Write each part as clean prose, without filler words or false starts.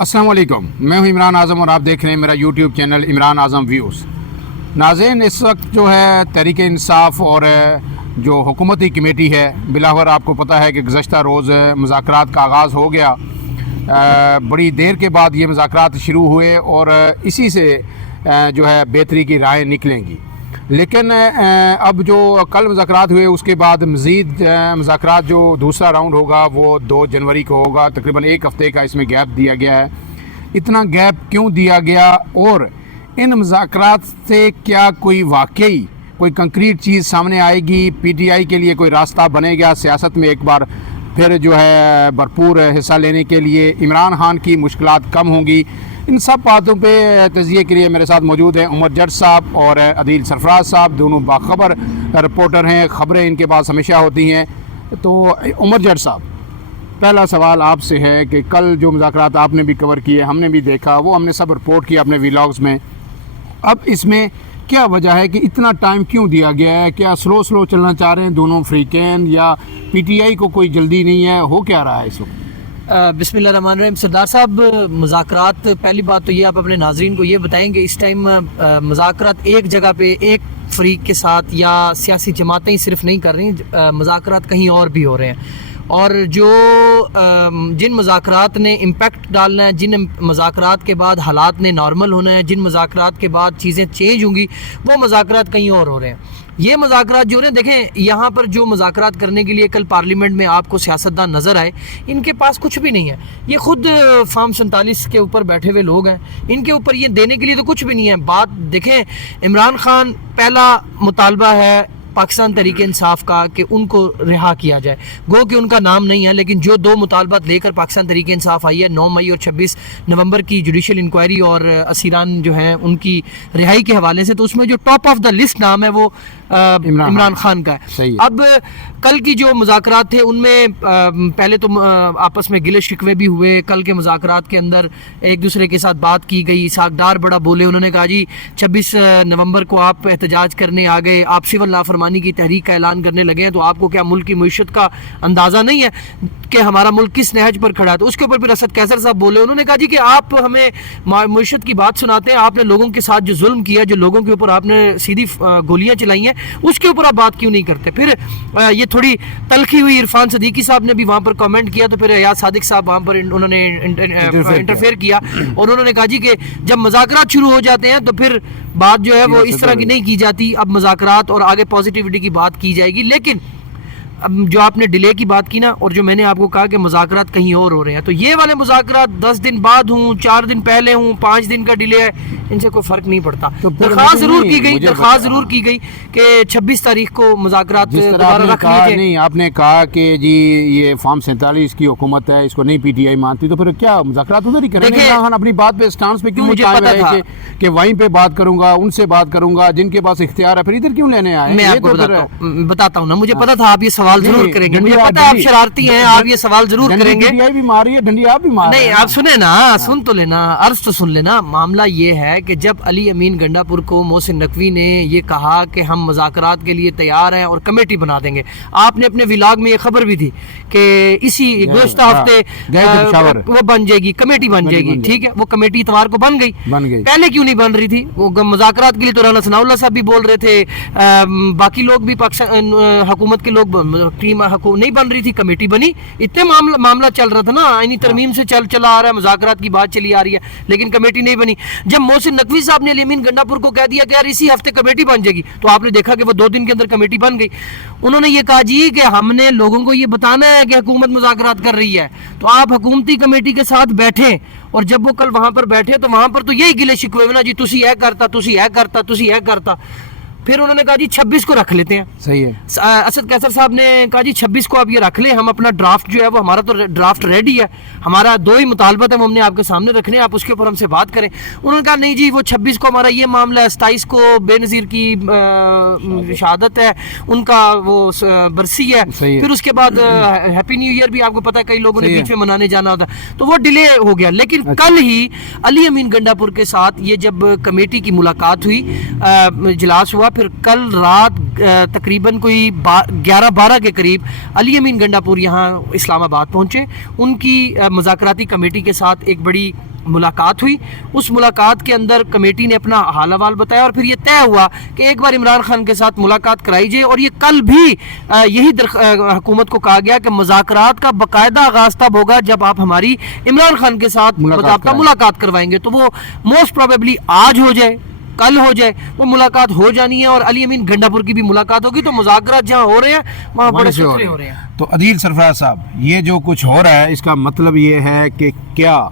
अस्सलाम वालेकुम, मैं हूं इमरान आज़म और आप देख रहे हैं मेरा यूट्यूब चैनल इमरान आज़म व्यूज़। नाज़रीन, इस वक्त जो है तहरीक इंसाफ और जो हुकूमती कमेटी है, बिलावर आपको पता है कि गुज़श्ता रोज़ मुज़ाकरात का आगाज़ हो गया। बड़ी देर के बाद ये मुज़ाकरात शुरू हुए और इसी से जो है बेहतरी की राय निकलेंगी। लेकिन अब जो कल मुज़ाकरात हुए उसके बाद मज़ीद मुज़ाकरात जो दूसरा राउंड होगा वो 2 जनवरी को होगा। तकरीबन 1 हफ़्ते का इसमें गैप दिया गया है। इतना गैप क्यों दिया गया और इन मुज़ाकरात से क्या कोई वाकई कोई कंक्रीट चीज़ सामने आएगी? PTI के लिए कोई रास्ता बनेगा सियासत में एक बार फिर जो है भरपूर हिस्सा लेने के लिए? इमरान खान की मुश्किलात कम होंगी? इन सब बातों पे तज़किये के लिए मेरे साथ मौजूद हैं उमर जट साहब और अदील सरफराज साहब, दोनों बाखबर रिपोर्टर हैं, ख़बरें इनके पास हमेशा होती हैं। तो उमर जट साहब, पहला सवाल आपसे है कि कल जो मुज़ाकरात आपने भी कवर किए, हमने भी देखा, वो हमने सब रिपोर्ट किया अपने व्लॉग्स में। अब इसमें क्या वजह है कि इतना टाइम क्यों दिया गया है? क्या स्लो चलना चाह रहे हैं दोनों फ्रीकैन, या PTI को कोई जल्दी नहीं है? हो क्या रहा है इस वक्त? बिस्मिल्लाहिर्रहमानिर्रहीम। सरदार साहब, मुज़ाकरात, पहली बात तो ये आप अपने नाजरीन को ये बताएंगे इस टाइम मुज़ाकरात एक जगह पे एक फ़रीक के साथ या सियासी जमातें ही सिर्फ नहीं कर रही, मुज़ाकरात कहीं और भी हो रहे हैं। और जो जिन मुज़ाकरात ने इम्पेक्ट डालना है, जिन मुज़ाकरात के बाद हालात ने नॉर्मल होना है, जिन मुज़ाकरात के बाद चीज़ें चेंज होंगी, वो मुज़ाकरात कहीं और हो रहे हैं। ये मुज़ाकरात जो रहे, देखें यहाँ पर जो मुज़ाकरात करने के लिए कल पार्लियामेंट में आपको सियासतदान नज़र आए, इनके पास कुछ भी नहीं है। ये खुद फार्म 47 के ऊपर बैठे हुए लोग हैं, इनके ऊपर ये देने के लिए तो कुछ भी नहीं है। बात देखें, इमरान खान पहला मुतालबा है पाकिस्तान तहरीक इंसाफ का कि उनको रिहा किया जाए। गो कि उनका नाम नहीं है, लेकिन जो 2 मुतालबात लेकर पाकिस्तान तहरीक इंसाफ आई है, 9 मई और 26 नवंबर की जुडिशल इंक्वायरी और असीरान जो हैं उनकी रिहाई के हवाले से, तो उसमें जो टॉप ऑफ द लिस्ट नाम है वो इमरान खान का है। अब कल की जो मुज़ाकरात थे उनमें पहले तो आपस में गिले शिकवे भी हुए। कल के मुज़ाकरात के अंदर एक दूसरे के साथ बात की गई। सागदार बड़ा बोले, उन्होंने कहा जी 26 नवंबर को आप एहतजाज करने आ गए, आप सिविल लाफरमानी की तहरीक का ऐलान करने लगे हैं, तो आपको क्या मुल्क की मईशत का अंदाज़ा नहीं है कि हमारा मुल्क किस नहज पर खड़ा है? तो उसके ऊपर फिर असद कैसर साहब बोले, उन्होंने कहा जी कि आप हमें मईशत की बात सुनाते हैं, आपने लोगों के साथ जो जुल्म किया, जो लोगों के ऊपर आपने सीधी गोलियां चलाई हैं, उसके ऊपर आप बात क्यों नहीं करते? फिर ये थोड़ी तलखी हुई। इरफान सदीकी साहब ने भी वहाँ पर कमेंट किया, तो फिर याद सादिक साहब वहाँ पर उन्होंने इंटरफेयर किया और उन्होंने कहा जी कि जब मुज़ाकरात शुरू हो जाते हैं तो फिर बात जो है वो इस तरह की नहीं की जाती। अब मुज़ाकरात और आगे पॉजिटिविटी की बात की जाएगी। लेकिन अब जो आपने डिले की बात की ना, और जो मैंने आपको कहा कि मुज़ाकरात कहीं और हो रहे हैं, तो ये वाले मुज़ाकरात 10 दिन बाद हूँ, 4 दिन पहले हूँ, 5 दिन का डिले है, इनसे कोई फ़र्क नहीं पड़ता। तो दरख्वास्त ज़रूर की गई कि 26 तारीख को मुज़ाकरात दोबारा रखने थे। नहीं, आपने कहा कि जी ये फार्म 47 की हुकूमत है, इसको नहीं PTI मानती, तो फिर क्या मुज़ाकरात उधर ही करेंगे? अपनी बात पे स्टांस पे क्यों मुझे पता था कि वहीं पे बात करूंगा, उनसे बात करूंगा, जिनके पास इख्तियार है, फिर इधर क्यों लेने आए? मैं आपको बताता हूँ ना, मुझे पता था आप ये सवाल जरूर करेंगे। मुझे पता है आप शरारती हैं, आप ये सवाल जरूर करेंगे। PTI भी मारी है, डंडी आप भी मार नहीं, आप सुने ना, सुन तो लेना, अर्ज तो सुन लेना। मामला ये है कि जब अली अमीन गंडापुर को मोहसिन नकवी ने ये कहा कि हम मुज़ाकरात के लिए तैयार हैं और कमेटी बना देंगे, आपने अपने व्लॉग में ये खबर भी थी कि इसी गुज़श्ता हफ्ते वो बन जाएगी, कमेटी बन जाएगी। ठीक है, वो कमेटी इतवार को बन गई। पहले क्यों नहीं बन रही थी? वो मुज़ाकरात के लिए तो राना सनाउल्लाह साहब भी बोल रहे थे, बाकी लोग भी पाकिस्तान हुकूमत के लोग, टीम नहीं बन रही थी, कमेटी बनी। इतने मामला चल रहा था ना, आईनी तरमीम से चला आ रहा है, मुज़ाकरात की बात चली आ रही है, लेकिन कमेटी नहीं बनी। जब मोहसिन नकवी साहब ने अली अमीन गंडापुर को कह दिया कि यार इसी हफ्ते कमेटी बन जाएगी, तो आपने देखा कि वो 2 दिन के अंदर कमेटी बन गई। उन्होंने ये कहा जी कि हमने लोगों को ये बताना है कि हुकूमत मुज़ाकरात कर रही है, तो आप हुकूमती कमेटी के साथ बैठे। और जब वो कल वहां पर बैठे तो वहां पर तो यही गिले शिकवे ना जी, तुसी यह करता। फिर उन्होंने कहा जी 26 को रख लेते हैं। सही है। असद कैसर साहब ने कहा जी 26 को आप ये रख लें, हम अपना ड्राफ्ट जो है वो, हमारा तो ड्राफ्ट रेडी है, हमारा 2 ही मुतालबत है, वो हमने आपके सामने रखने, आप उसके ऊपर हमसे बात करें। उन्होंने कहा नहीं जी, वो 26 को हमारा ये मामला है, 27 को बेनज़ीर की शहादत है, उनका वो बरसी है, फिर उसके बाद हैप्पी न्यू ईयर भी आपको पता है कई लोगों ने बीच में मनाने जाना होता, तो वो डिले हो गया। लेकिन कल ही अली अमीन गंडापुर के साथ ये जब कमेटी की मुलाकात हुई, इजलास हुआ, پھر کل رات تقریباً کوئی 11-12 کے قریب علی امین گنڈاپور یہاں اسلام آباد پہنچے. ان کی مذاکراتی کمیٹی کے ساتھ ایک بڑی ملاقات ہوئی. اس ملاقات کے اندر کمیٹی نے اپنا حال احوال بتایا اور پھر یہ طے ہوا کہ ایک بار عمران خان کے ساتھ ملاقات کرائی جائے. اور یہ کل بھی یہی حکومت کو کہا گیا کہ مذاکرات کا باقاعدہ آغاز تب ہوگا جب آپ ہماری عمران خان کے ساتھ باضابطہ ملاقات کروائیں گے. تو وہ موسٹ پروبیبلی آج ہو جائے کل ہو جائے, وہ ملاقات ہو جانی ہے اور علی امین گنڈاپور کی بھی ملازمت ہوگی. تو مذاکرات جہاں ہو رہے ہیں وہاں بڑے ستھرے ہو رہے ہیں. تو عدیل سرفراز صاحب, یہ جو کچھ ہو رہا ہے اس کا مطلب یہ ہے کہ کیا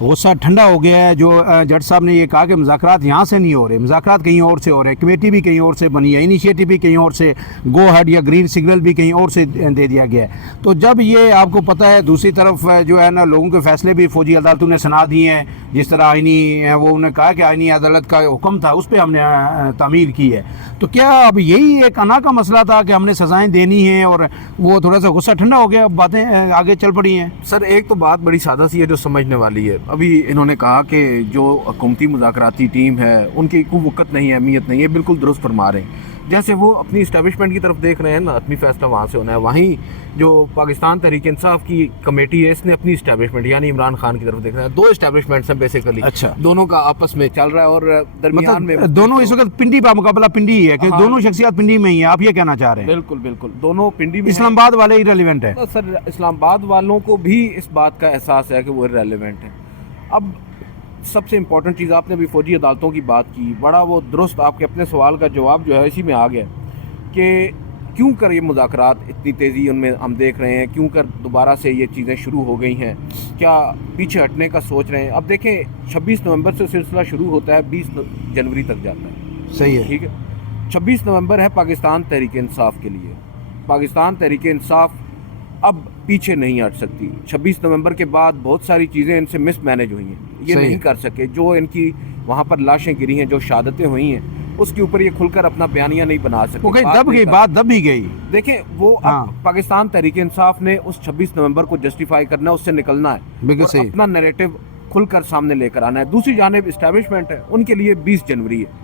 غصہ ٹھنڈا ہو گیا ہے؟ جو جج صاحب نے یہ کہا کہ مذاکرات یہاں سے نہیں ہو رہے, مذاکرات کہیں اور سے ہو رہے ہیں, کمیٹی بھی کہیں اور سے بنی ہے, انیشیٹو بھی کہیں اور سے, گو ہیڈ یا گرین سگنل بھی کہیں اور سے دے دیا گیا ہے. تو جب یہ آپ کو پتہ ہے دوسری طرف جو ہے نا لوگوں کے فیصلے بھی فوجی عدالتوں نے سنا دیے ہیں, جس طرح آئینی وہ انہوں نے کہا کہ آئینی عدالت کا حکم تھا اس پہ ہم نے تعمیل کی ہے. تو کیا اب یہی ایک انا کا مسئلہ تھا کہ ہم نے سزائیں دینی ہیں اور وہ تھوڑا سا غصہ ٹھنڈا ہو گیا, باتیں آگے چل پڑی ہیں؟ سر ایک تو بات بڑی سادہ سی ہے جو سمجھنے والی ہے. ابھی انہوں نے کہا کہ جو حکومتی مذاکراتی ٹیم ہے ان کی کوئی وقت نہیں ہے, اہمیت نہیں ہے, بالکل درست فرما رہے ہیں. جیسے وہ اپنی اسٹیبلشمنٹ کی طرف دیکھ رہے ہیں نا, حتمی فیصلہ وہاں سے ہونا ہے, وہیں جو پاکستان تحریک انصاف کی کمیٹی ہے اس نے اپنی اسٹیبلشمنٹ یعنی عمران خان کی طرف دیکھ رہا ہے. دو اسٹیبلشمنٹس ہیں بیسیکلی, اچھا, دونوں کا آپس میں چل رہا ہے اور درمیان میں دونوں اس وقت پنڈی کا مقابلہ پنڈی ہی ہے کہ دونوں شخصیات پنڈی میں ہی ہیں, آپ یہ کہنا چاہ رہے ہیں؟ بالکل بالکل, دونوں پنڈی میں. اسلام آباد والے ریلیونٹ ہے سر, اسلام آباد والوں کو بھی اس بات کا احساس ہے کہ وہ ریلیونٹ ہے. اب سب سے امپورٹنٹ چیز, آپ نے بھی فوجی عدالتوں کی بات کی, بڑا وہ درست آپ کے اپنے سوال کا جواب جو ہے اسی میں آ گیا کہ کیوں کر یہ مذاکرات اتنی تیزی ان میں ہم دیکھ رہے ہیں, کیوں کر دوبارہ سے یہ چیزیں شروع ہو گئی ہیں, کیا پیچھے ہٹنے کا سوچ رہے ہیں؟ اب دیکھیں 26 نومبر سے سلسلہ شروع ہوتا ہے, 20 جنوری تک جاتا ہے. صحیح ہے, ٹھیک ہے. 26 نومبر ہے پاکستان تحریک انصاف کے لیے. پاکستان تحریک انصاف اب پیچھے نہیں ہٹ سکتی. 26 نومبر کے بعد بہت ساری چیزیں ان سے مس مینج ہوئی ہیں, یہ نہیں کر سکے. جو ان کی وہاں پر لاشیں گری ہیں, جو شہادتیں ہوئی ہیں, اس کے اوپر یہ کھل کر اپنا بیانیہ نہیں بنا سکے. دب گئی بات, دب بھی گئی. دیکھیں وہ پاکستان تحریک انصاف نے اس 26 نومبر کو جسٹیفائی کرنا ہے, اس سے نکلنا ہے, بالکل صحیح, اپنا نیریٹو کھل کر سامنے لے کر آنا ہے. دوسری جانب اسٹیبلشمنٹ ہے, ان کے لیے 20 جنوری ہے.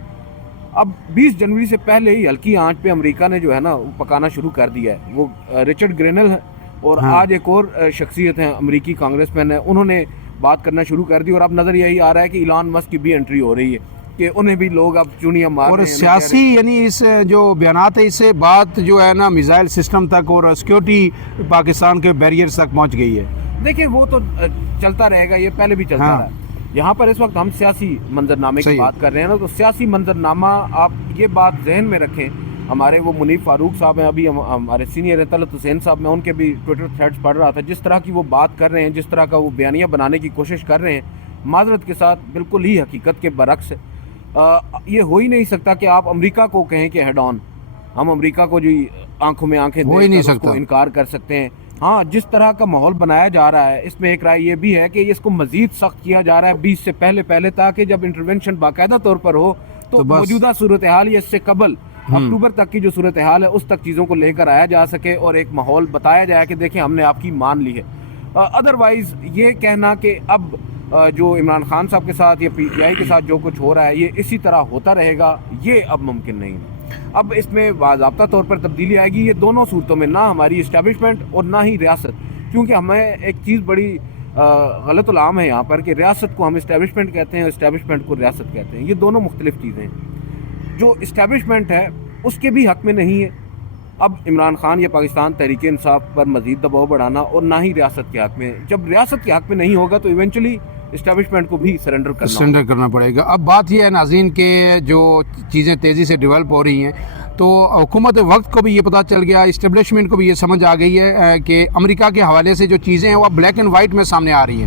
اب 20 جنوری سے پہلے ہی ہلکی آنچ پہ امریکہ نے جو ہے نا پکانا شروع کر دیا ہے. وہ رچرڈ گرینل ہے اور آج ایک اور شخصیت ہیں امریکی کانگریس مین ہیں, انہوں نے بات کرنا شروع کر دی. اور اب نظر یہی آ رہا ہے کہ ایلان مسک کی بھی انٹری ہو رہی ہے کہ انہیں بھی لوگ اب چونیاں مار رہے ہیں. اور سیاسی یعنی اس جو بیانات ہے اس سے بات جو ہے نا میزائل سسٹم تک اور سیکیورٹی پاکستان کے بیریئرز تک پہنچ گئی ہے. دیکھیں وہ تو چلتا رہے گا, یہ پہلے بھی چلتا رہا ہے. یہاں پر اس وقت ہم سیاسی منظرنامے کی بات کر رہے ہیں نا, تو سیاسی منظرنامہ آپ یہ بات ذہن میں رکھیں. ہمارے وہ منیب فاروق صاحب ہیں, ابھی ہمارے سینئر ہیں طلعت حسین صاحب, میں ان کے بھی ٹویٹر تھریڈز پڑھ رہا تھا, جس طرح کی وہ بات کر رہے ہیں, جس طرح کا وہ بیانیہ بنانے کی کوشش کر رہے ہیں, معذرت کے ساتھ بالکل ہی حقیقت کے برعکس ہے. یہ ہو ہی نہیں سکتا کہ آپ امریکہ کو کہیں کہ ہیڈ آن, ہم امریکہ کو جو آنکھوں میں آنکھیں دیکھ کر اس کو انکار کر سکتے ہیں. ہاں, جس طرح کا ماحول بنایا جا رہا ہے اس میں ایک رائے یہ بھی ہے کہ اس کو مزید سخت کیا جا رہا ہے 20 سے پہلے تاکہ جب انٹرونشن باقاعدہ طور پر ہو تو موجودہ صورتحال یا اس سے قبل اکتوبر تک کی جو صورتحال ہے اس تک چیزوں کو لے کر آیا جا سکے اور ایک ماحول بتایا جائے کہ دیکھیں ہم نے آپ کی مان لی ہے. ادروائز یہ کہنا کہ اب جو عمران خان صاحب کے ساتھ یا پی ٹی آئی کے ساتھ جو کچھ ہو رہا ہے یہ اسی طرح ہوتا رہے گا, یہ اب ممکن نہیں ہے. اب اس میں باضابطہ طور پر تبدیلی آئے گی. یہ دونوں صورتوں میں, نہ ہماری اسٹیبلشمنٹ اور نہ ہی ریاست, کیونکہ ہمیں ایک چیز بڑی غلط العام ہے یہاں پر کہ ریاست کو ہم اسٹیبلشمنٹ کہتے ہیں اور اسٹیبلشمنٹ کو ریاست کہتے ہیں. یہ دونوں مختلف چیزیں ہیں. جو اسٹیبلشمنٹ ہے اس کے بھی حق میں نہیں ہے اب عمران خان یا پاکستان تحریک انصاف پر مزید دباؤ بڑھانا, اور نہ ہی ریاست کے حق میں. جب ریاست کے حق میں نہیں ہوگا تو ایونچولی اسٹیبلشمنٹ کو بھی سرنڈر کرنا پڑے گا. اب بات یہ ہے ناظرین کہ جو چیزیں تیزی سے ڈیولپ ہو رہی ہیں تو حکومت وقت کو بھی یہ پتہ چل گیا, اسٹیبلشمنٹ کو بھی یہ سمجھ آ گئی ہے کہ امریکہ کے حوالے سے جو چیزیں ہیں وہ بلیک اینڈ وائٹ میں سامنے آ رہی ہیں.